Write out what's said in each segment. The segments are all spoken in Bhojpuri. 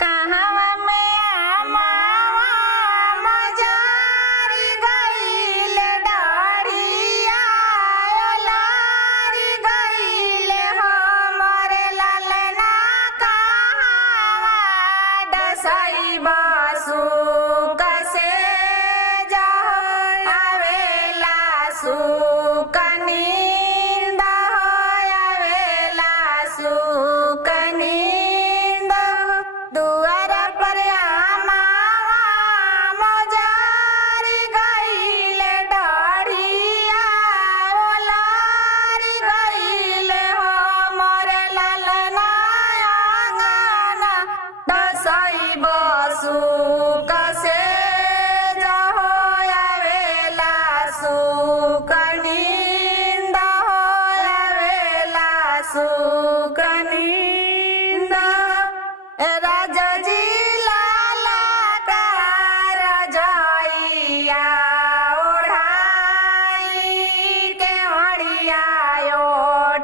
कहवा में आमावा मजारी गइले डढ़िया लारी गइले हमरे ललना कहवा डसई बसु कसे जाओ आवेला सुकनींद आवेला सुकनींद दुआर पर आमावा मजारी गइले डढ़िया लारी गइले हमरे ललना आंगना डसई बसु कसे जाओ आवेला सुकनींद आवेला सुकनींद राजा जी लाला का रजाइया ओढ़ाई के मड़िया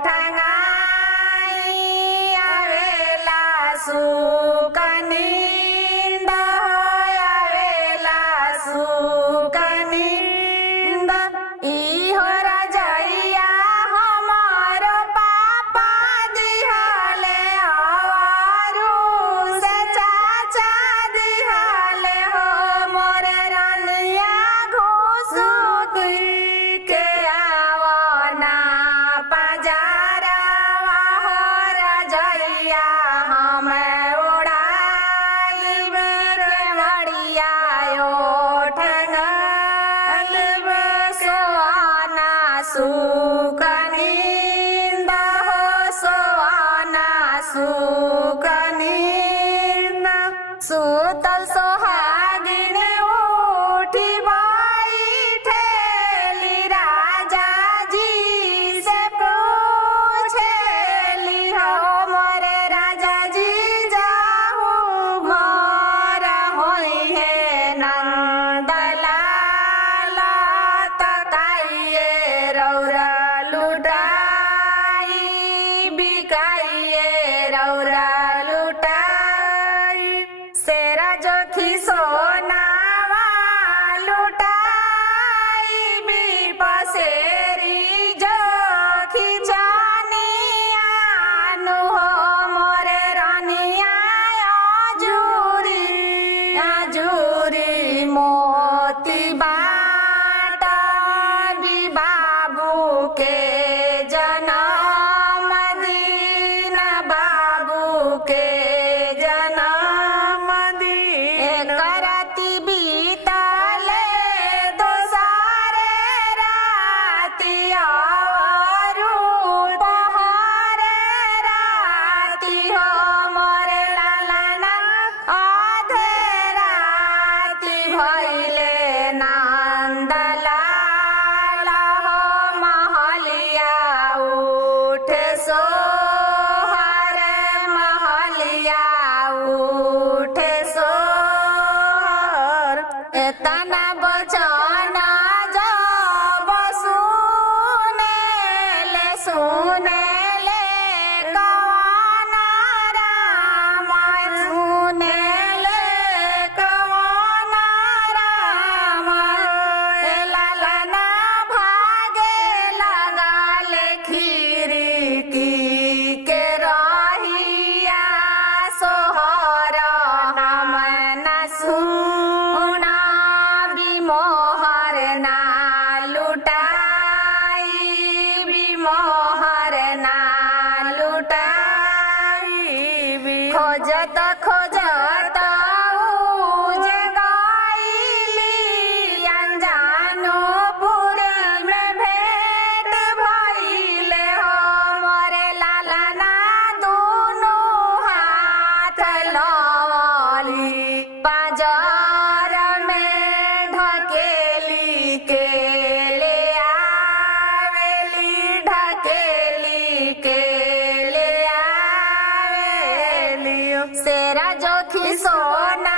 ठंगाई आवेला सुकनींद आवेला सुकनींद इहो रजइया हमार पापा दिहले आरू से चाचा दिहले हो मोरे रानिया घुसुकी के आवना पजारवा हो रजइया हमें उड़ाइब के मड़िया ठंगाइब सोआना सुकनींद हो सोआना सुकनींद सुतल सोहागिन उठी बैठेली राजा जी से पूछेली हो मोरे राजा जी जाहू मोरा होई है नंदलाल तकाइए रौरा लुटाई बिकाइए रौरा लुटाई सेरा जोखी सोनावा लुटाई बिपसेरी जोखी जानियानु हो मोरे रानिया आजूरी आजूरी मोती बाट बाबू के जन्म दिन बाबू के जन्म दिन करती बीतले दोसारे राती आरू पहारे राती हो मोरे ललना आधे राती भइले नंदलाल हो महलिया उठे सोहर महलिया उठे सोहर एतना बचन जब सुनेले कवन राम सुनेले कवन राम ललना भागे लगाले खिड़की के रहिया सोहर नमन सुना बिमोहर ना लुटाई बिमोहर ना लुटाई खोजत खोजत उजे गइली अनजानुपुर में भेंट भइले हो मोरे ललना दुनु हाथ लवली बाजार में ढकेली के ले आवेली ढकेली के ले आवेली सेरा जोखी सोना